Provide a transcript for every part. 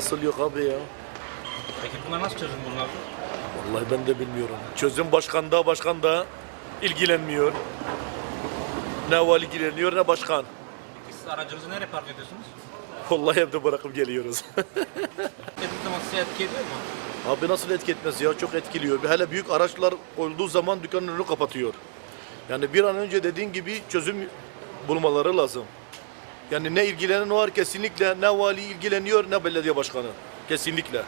Nasıl yok abi ya? Peki bunlar nasıl çözüm bunlar? Vallahi ben de bilmiyorum. Çözüm başkanda, başkan da ilgilenmiyor. Ne vali ilgileniyor ne başkan. Peki siz aracınızı nereye park ediyorsunuz? Vallahi evde bırakıp geliyoruz. Dediğiniz zaman size etki ediyor mu? Abi nasıl etki etmez ya? Çok etkiliyor. Hele büyük araçlar olduğu zaman dükkanın önünü kapatıyor. Yani bir an önce dediğin gibi çözüm bulmaları lazım. Yani ne ilgilenen var kesinlikle ne vali ilgileniyor ne belediye başkanı. Kesinlikle.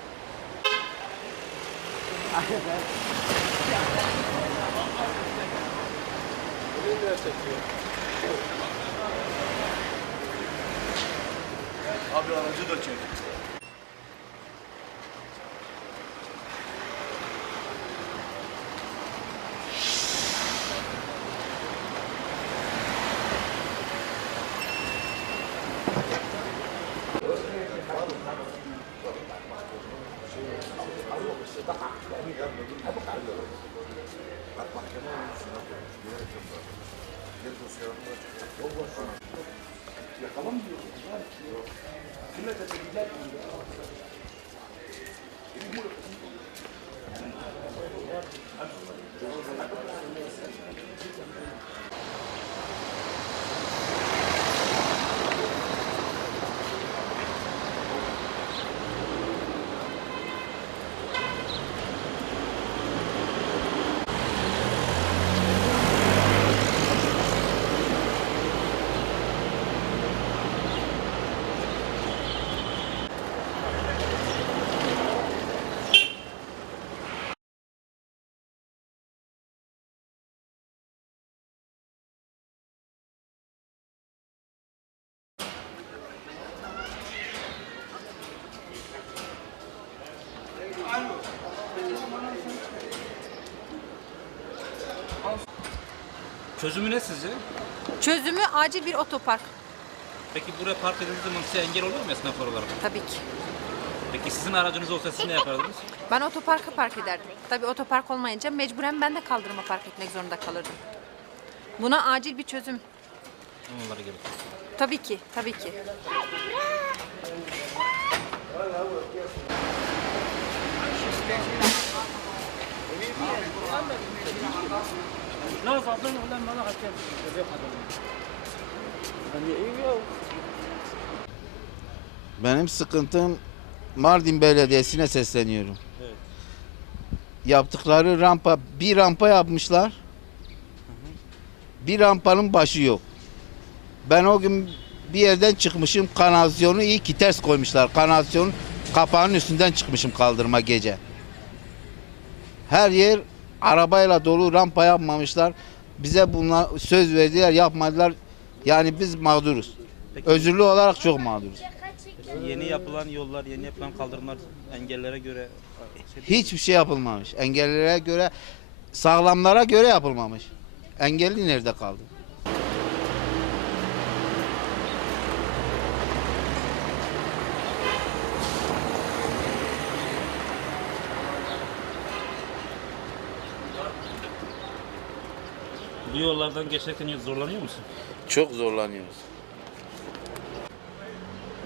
Abi aracı da çek. Çözümü ne sizce? Çözümü acil bir otopark. Peki buraya park edildiği zaman size engel oluyor mu esnaflar olarak? Tabii ki. Peki sizin aracınız olsa siz ne yapardınız? Ben otoparka park ederdim. Tabii otopark olmayınca mecburen ben de kaldırıma park etmek zorunda kalırdım. Buna acil bir çözüm. Onlara gerek. yok. Tabii ki, tabii ki. Benim sıkıntım Mardin Belediyesi'ne sesleniyorum. Yaptıkları rampa, bir rampa yapmışlar. Bir rampanın başı yok. Ben o gün bir yerden çıkmışım, kanalizasyonu iyi ki ters koymuşlar. Kanalizasyonun kapağının üstünden çıkmışım kaldırma gece. Her yer arabayla dolu rampa yapmamışlar. Bize bunlar söz verdiler, yapmadılar. Yani biz mağduruz. Özürlü olarak çok mağduruz. Yeni yapılan yollar, yeni yapılan kaldırımlar engellere göre şey Hiçbir şey yapılmamış. Engellilere göre, sağlamlara göre yapılmamış. Engelli nerede kaldı? Bu yollardan geçerken zorlanıyor musun? Çok zorlanıyoruz.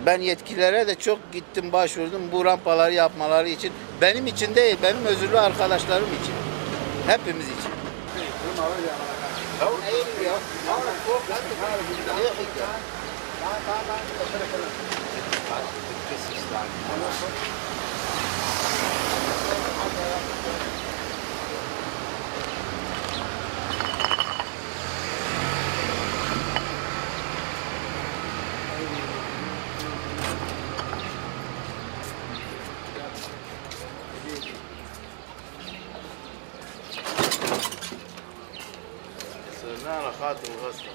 Ben yetkililere de çok gittim başvurdum bu rampaları yapmaları için. Benim için değil, benim özürlü arkadaşlarım için. Hepimiz için. hatim gasra.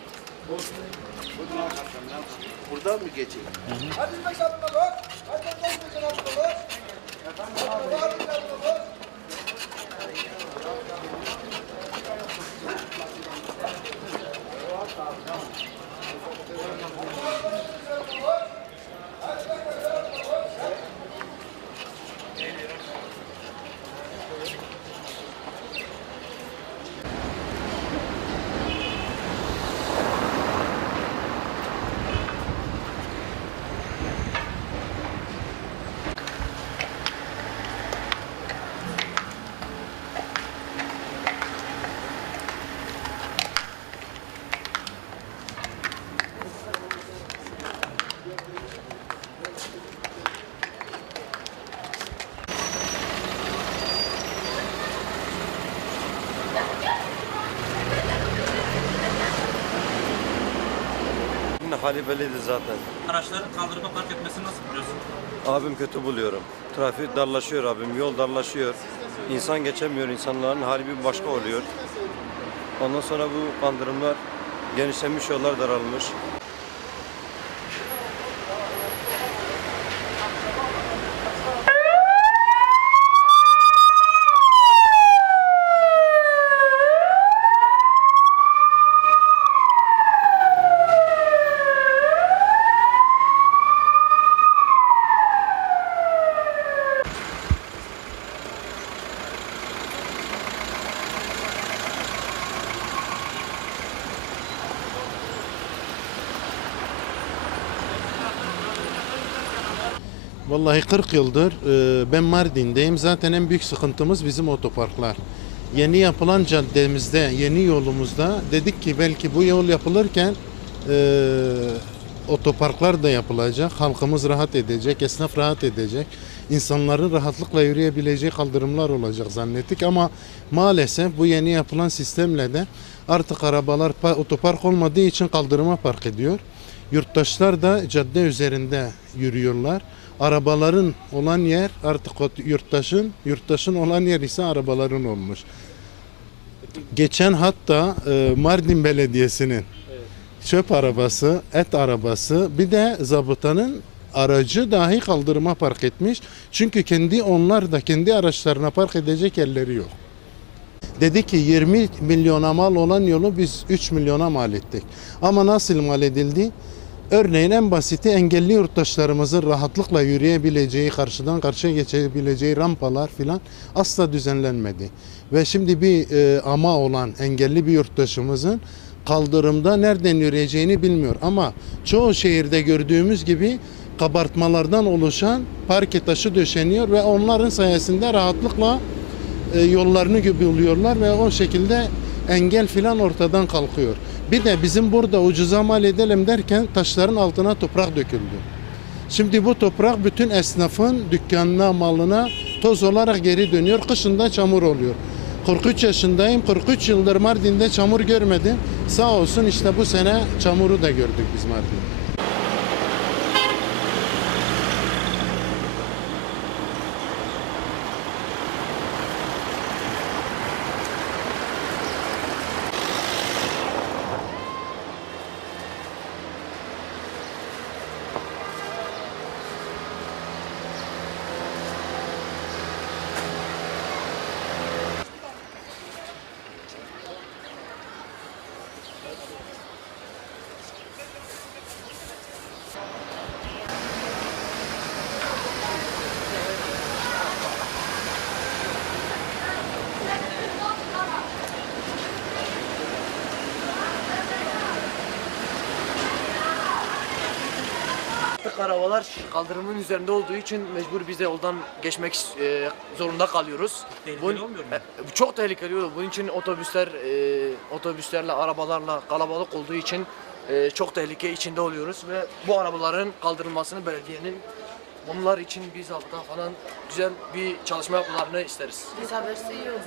Buradan mı geçeyim? Hadi bakalım bak. Hadi bakalım. Belliydi zaten. Araçların kaldırıma park etmesini nasıl buluyorsun? Abim kötü buluyorum. Trafik darlaşıyor abim, yol darlaşıyor. İnsan geçemiyor, insanların hali bir başka oluyor. Ondan sonra bu kaldırımlar genişlemiş, yollar daralmış. Vallahi 40 yıldır e, ben Mardin'deyim. Zaten en büyük sıkıntımız bizim otoparklar. Yeni yapılan caddemizde, yeni yolumuzda dedik ki belki bu yol yapılırken e, otoparklar da yapılacak. Halkımız rahat edecek, esnaf rahat edecek. insanların rahatlıkla yürüyebileceği kaldırımlar olacak zannettik ama maalesef bu yeni yapılan sistemle de artık arabalar pa- otopark olmadığı için kaldırıma park ediyor. Yurttaşlar da cadde üzerinde yürüyorlar. Arabaların olan yer artık yurttaşın, yurttaşın olan yer ise arabaların olmuş. Geçen hatta e, Mardin Belediyesi'nin çöp arabası, et arabası bir de zabıtanın aracı dahi kaldırıma park etmiş. Çünkü kendi onlar da kendi araçlarına park edecek yerleri yok. Dedi ki 20 milyona mal olan yolu biz 3 milyona mal ettik. Ama nasıl mal edildi? Örneğin en basiti engelli yurttaşlarımızın rahatlıkla yürüyebileceği, karşıdan karşıya geçebileceği rampalar filan asla düzenlenmedi. Ve şimdi bir e, ama olan engelli bir yurttaşımızın kaldırımda nereden yürüyeceğini bilmiyor. Ama çoğu şehirde gördüğümüz gibi kabartmalardan oluşan parke taşı döşeniyor ve onların sayesinde rahatlıkla e, yollarını buluyorlar ve o şekilde engel filan ortadan kalkıyor. Bir de bizim burada ucuza mal edelim derken taşların altına toprak döküldü. Şimdi bu toprak bütün esnafın dükkanına, malına toz olarak geri dönüyor. Kışında çamur oluyor. 43 yaşındayım. 43 yıldır Mardin'de çamur görmedim. Sağ olsun işte bu sene çamuru da gördük biz Mardin'de. Arabalar kaldırımın üzerinde olduğu için mecbur biz de yoldan geçmek e, zorunda kalıyoruz. Tehlikeli Bunun- olmuyor mu? e, bu çok tehlikeli oluyor. Bunun için otobüsler, e, otobüslerle, arabalarla kalabalık olduğu için e, çok tehlike içinde oluyoruz ve bu arabaların kaldırılmasını belediyenin bunlar için biz hafta falan güzel bir çalışma yapmalarını isteriz. Biz habersiz iyi oldu.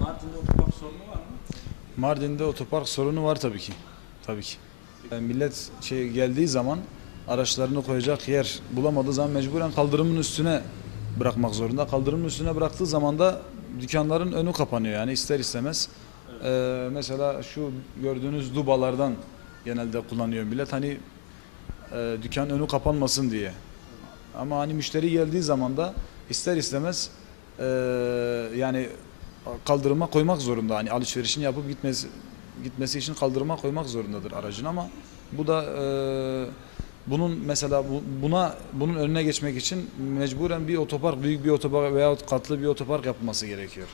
Mardin'de otopark sorunu var mı? Mardin'de otopark sorunu var tabii ki. Tabii ki. Yani millet şey geldiği zaman araçlarını koyacak yer bulamadığı zaman mecburen kaldırımın üstüne bırakmak zorunda. Kaldırımın üstüne bıraktığı zaman da dükkanların önü kapanıyor yani ister istemez. Ee, mesela şu gördüğünüz dubalardan genelde kullanıyor millet. Hani e, dükkan önü kapanmasın diye. Ama hani müşteri geldiği zaman da ister istemez e, yani kaldırıma koymak zorunda. Hani alışverişini yapıp gitmesi gitmesi için kaldırıma koymak zorundadır aracın ama bu da e, bunun mesela bu, buna bunun önüne geçmek için mecburen bir otopark büyük bir otopark veya katlı bir otopark yapılması gerekiyor.